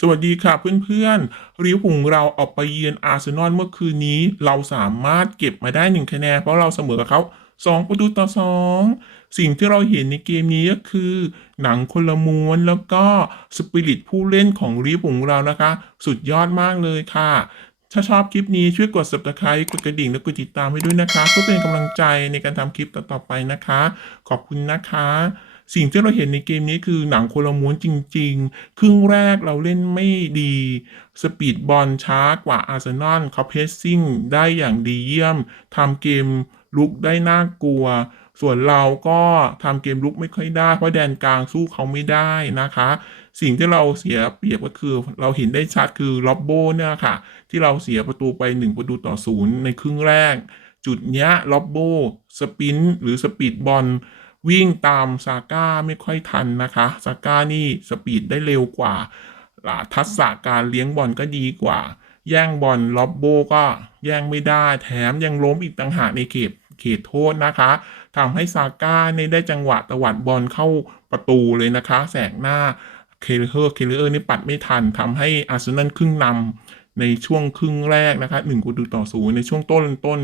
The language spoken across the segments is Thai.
สวัสดีค่ะเพื่อนๆริวของเราออกไปเยือนอาร์เซนอลเมื่อคืนนี้ เราสามารถเก็บมาได้หนึ่งคะแนนเพราะเราเสมอกับเขาสองประตูต่อสองสิ่งที่เราเห็นในเกมนี้ก็คือ หนังคนละม้วนแล้วก็สปิริตผู้เล่นของริ้วของเรานะคะ สุดยอดมากเลยค่ะ ถ้าชอบคลิปนี้ช่วยกด subscribe กดกระดิ่ง และกดติดตามให้ด้วยนะคะ เพื่อเป็นกำลังใจในการทำคลิปต่อๆไปนะคะ ขอบคุณนะคะ สิ่งที่เราเห็นในเกมนี้คือหนังคนละม้วนจริง ๆ ครึ่งแรกเราเล่นไม่ดี สปีดบอลช้ากว่าอาร์เซนอลเขาเพสซิ่งได้อย่างดีเยี่ยมทำเกมลุกได้น่ากลัว ส่วนเราก็ทำเกมลุกไม่ค่อยได้ เพราะแดนกลางสู้เขาไม่ได้นะคะ สิ่งที่เราเสียเปรียบก็คือ เราเห็นได้ชัดคือล็อบโบเนี่ยค่ะ ที่เราเสียประตูไป 1 ประตูต่อศูนย์ในครึ่งแรก จุดเนี้ยล็อบโบสปินหรือสปีดบอล วิ่งตามซาก้าไม่ค่อยทันนะคะซาก้านี่สปีดได้เร็วกว่าทักษะการเลี้ยงบอลก็ดีกว่า แย่งบอลล็อบโบก็แย่งไม่ได้แถมยังล้มอีกต่างหากในเขตเขตโทษนะคะทำให้ซาก้าในได้จังหวะตวัดบอลเข้าประตูเลยนะคะ แสกหน้าเคเลอร์เคเลอร์นี่ปัดไม่ทันทำให้อาร์เซนอลครึ่งนำในช่วงครึ่งแรกนะคะหนึ่งประตูต่อศูนย์ในช่วงต้นต้น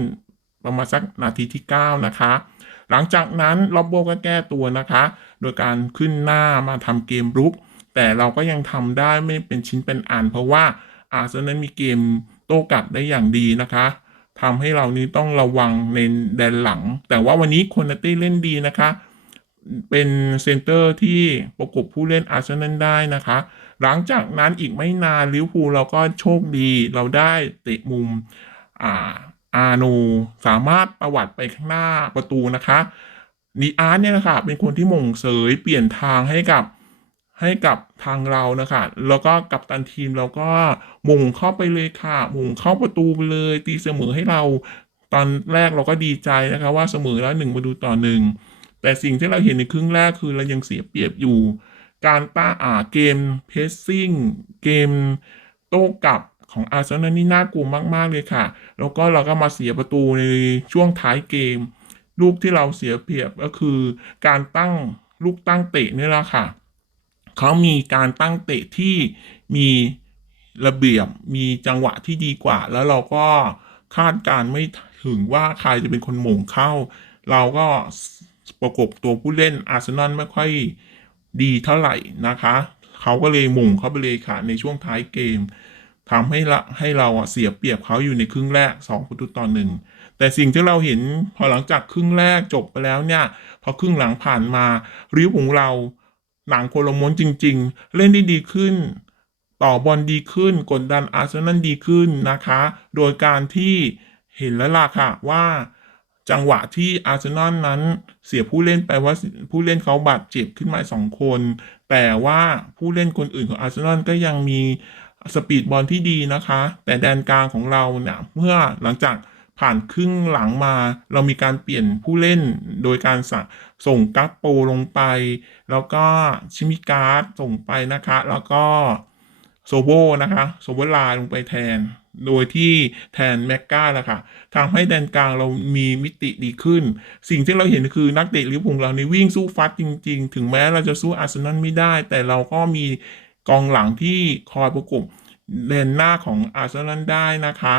ประมาณสักนาทีที่ 9 นะคะ หลังจากนั้นล็อบโบก็แก้ตัวนะคะ โดยการขึ้นหน้ามาทำเกมรุก แต่เราก็ยังทำได้ไม่เป็นชิ้นเป็นอัน เพราะว่าอาร์เซนอลมีเกมโต้กลับได้อย่างดีนะคะทำให้เรานี้ต้องระวังในแดนหลัง แต่ว่าวันนี้คนาเต้เล่นดีนะคะ เป็นเซนเตอร์ที่ประกบผู้เล่นอาร์เซนอลได้นะคะ หลังจากนั้นอีกไม่นานลิเวอร์พูลเราก็โชคดีเราได้เตะมุมอ่า อาโนสามารถประวัติไปข้างหน้าประตูนะคะนีอาร์ตเนี่ยนะคะเป็นคนที่ม่งเสยเปลี่ยนทางให้กับให้กับทางเรานะคะแล้วก็กับตันทีมเราก็ม่งเข้าไปเลยค่ะม่งเข้าประตูไปเลยตีเสมอให้เรา ตอนแรกเราก็ดีใจนะคะว่าเสมอแล้วหนึ่งประตูต่อหนึ่งแต่สิ่งที่เราเห็นในครึ่งแรกคือเรายังเสียเปรียบอยู่ การต้าอ่าเกมเพสซิ่งเกมโต้กลับ ของอาร์เซนอลนี่น่ากลัวมาก ๆ เลยค่ะ แล้วก็เราก็มาเสียประตูในช่วงท้ายเกม ลูกที่เราเสียเปรียบก็คือการตั้งลูกตั้งเตะนี่แหละค่ะ เขามีการตั้งเตะที่มีระเบียบมีจังหวะที่ดีกว่า แล้วเราก็คาดการณ์ไม่ถึงว่าใครจะเป็นคนหม่งเข้า เราก็ประกบตัวผู้เล่นอาร์เซนอลไม่ค่อยดีเท่าไหร่นะคะ เขาก็เลยหม่งเข้าไปเลยค่ะในช่วงท้ายเกม ทำให้ละให้เราเสียเปรียบเขาอยู่ในครึ่งแรก2ประตูต่อหนึ่งแต่สิ่งที่เราเห็นพอหลังจากครึ่งแรกจบไปแล้วเนี่ยพอครึ่งหลังผ่านมาริ้วของเราหนังโคลม้วนจริง ๆ เล่นได้ดีขึ้น ต่อบอลดีขึ้น กดดันอาร์เซนอลดีขึ้นนะคะ โดยการที่เห็นแล้วล่ะค่ะว่าจังหวะที่อาร์เซนอลนั้นเสียผู้เล่นไปว่าผู้เล่นเขาบาดเจ็บขึ้นมาสองคน แต่ว่าผู้เล่นคนอื่นของอาร์เซนอลก็ยังมี สปีดบอลที่ดีนะคะ แต่แดนกลางของเราเนี่ยเมื่อหลังจากผ่านครึ่งหลังมา เรามีการเปลี่ยนผู้เล่นโดยการสส่งกักโปลงไป แล้วก็ชิมิการ์ดส่งไปนะคะ แล้วก็โซโบนะคะโซโบลาลงไปแทน โดยที่แทนแมกกานะค่ะทำให้แดนกลางเรามีมิติดีขึ้น สิ่งที่เราเห็นคือนักเตะลิเวอร์พูลเราในวิ่งสู้ฟัดจริง ๆ ถึงแม้เราจะสู้อาร์เซนอลไม่ได้ แต่เราก็มี กองหลังที่คอยประกบเลนหน้าของอาร์เซนอลได้นะคะ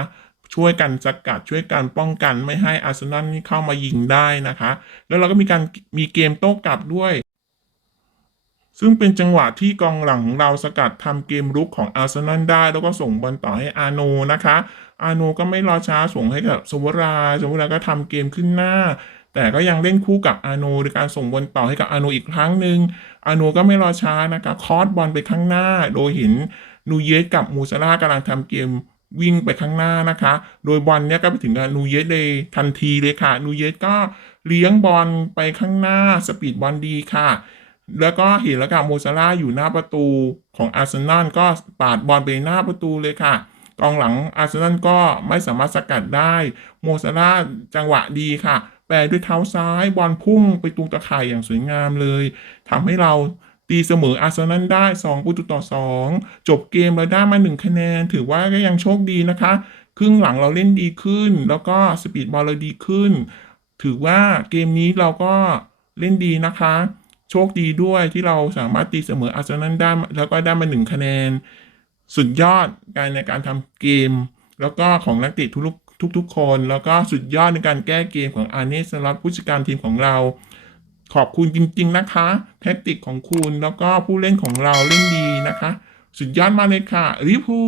ช่วยกันสกัดช่วยกันป้องกันไม่ให้อาร์เซนอลเข้ามายิงได้นะคะ แล้วเราก็มีการมีเกมโต้กลับด้วย ซึ่งเป็นจังหวะที่กองหลังเราสกัดทำเกมรุกของอาร์เซนอลได้ แล้วก็ส่งบอลต่อให้อาโนนะคะ อาโนก็ไม่รอช้าส่งให้กับสวราสวราก็ทำเกมขึ้นหน้า แต่ก็ยังเล่นคู่กับอาโนโดยการส่งบอลต่อให้กับอาโนอีกครั้งหนึ่งอาโนก็ไม่รอช้านะคะคอร์สบอลไปข้างหน้า โดยเห็นนูเยสกับมูซาร่ากำลังทำเกมวิ่งไปข้างหน้านะคะ โดยบอลเนี้ยก็ไปถึงนูเยสเลยทันทีเลยค่ะ นูเยสก็เลี้ยงบอลไปข้างหน้าสปีดบอลดีค่ะ แล้วก็เห็นแล้วค่ะโมซาร่าอยู่หน้าประตูของอาร์เซนอลก็ปาดบอลไปหน้าประตูเลยค่ะ กองหลังอาร์เซนอลก็ไม่สามารถสกัดได้ โมซาร่าจังหวะดีค่ะ แปรด้วยเท้าซ้ายบอลพุ่งไปตรงตะข่ายอย่างสวยงามเลยทำให้เราตีเสมออาร์เซนอลได้ 2 ประตูต่อ 2 จบเกมเราได้มา 1 คะแนน ถือว่าก็ยังโชคดีนะคะ ครึ่งหลังเราเล่นดีขึ้น แล้วก็สปีดบอลเราดีขึ้น ถือว่าเกมนี้เราก็เล่นดีนะคะ โชคดีด้วยที่เราสามารถตีเสมออาร์เซนอลได้แล้วก็ได้มา 1 คะแนน สุดยอดการในการทำเกม แล้วก็ของนักเตะทุก ทุกๆ คน แล้วก็สุดยอดในการแก้เกมของอาร์เนสล็อตผู้จัดการทีมของเรา ขอบคุณจริง ๆ นะคะ แทคติกของคุณแล้วก็ผู้เล่นของเราเล่นดีนะคะ สุดยอดมากเลยค่ะลิเวอร์พู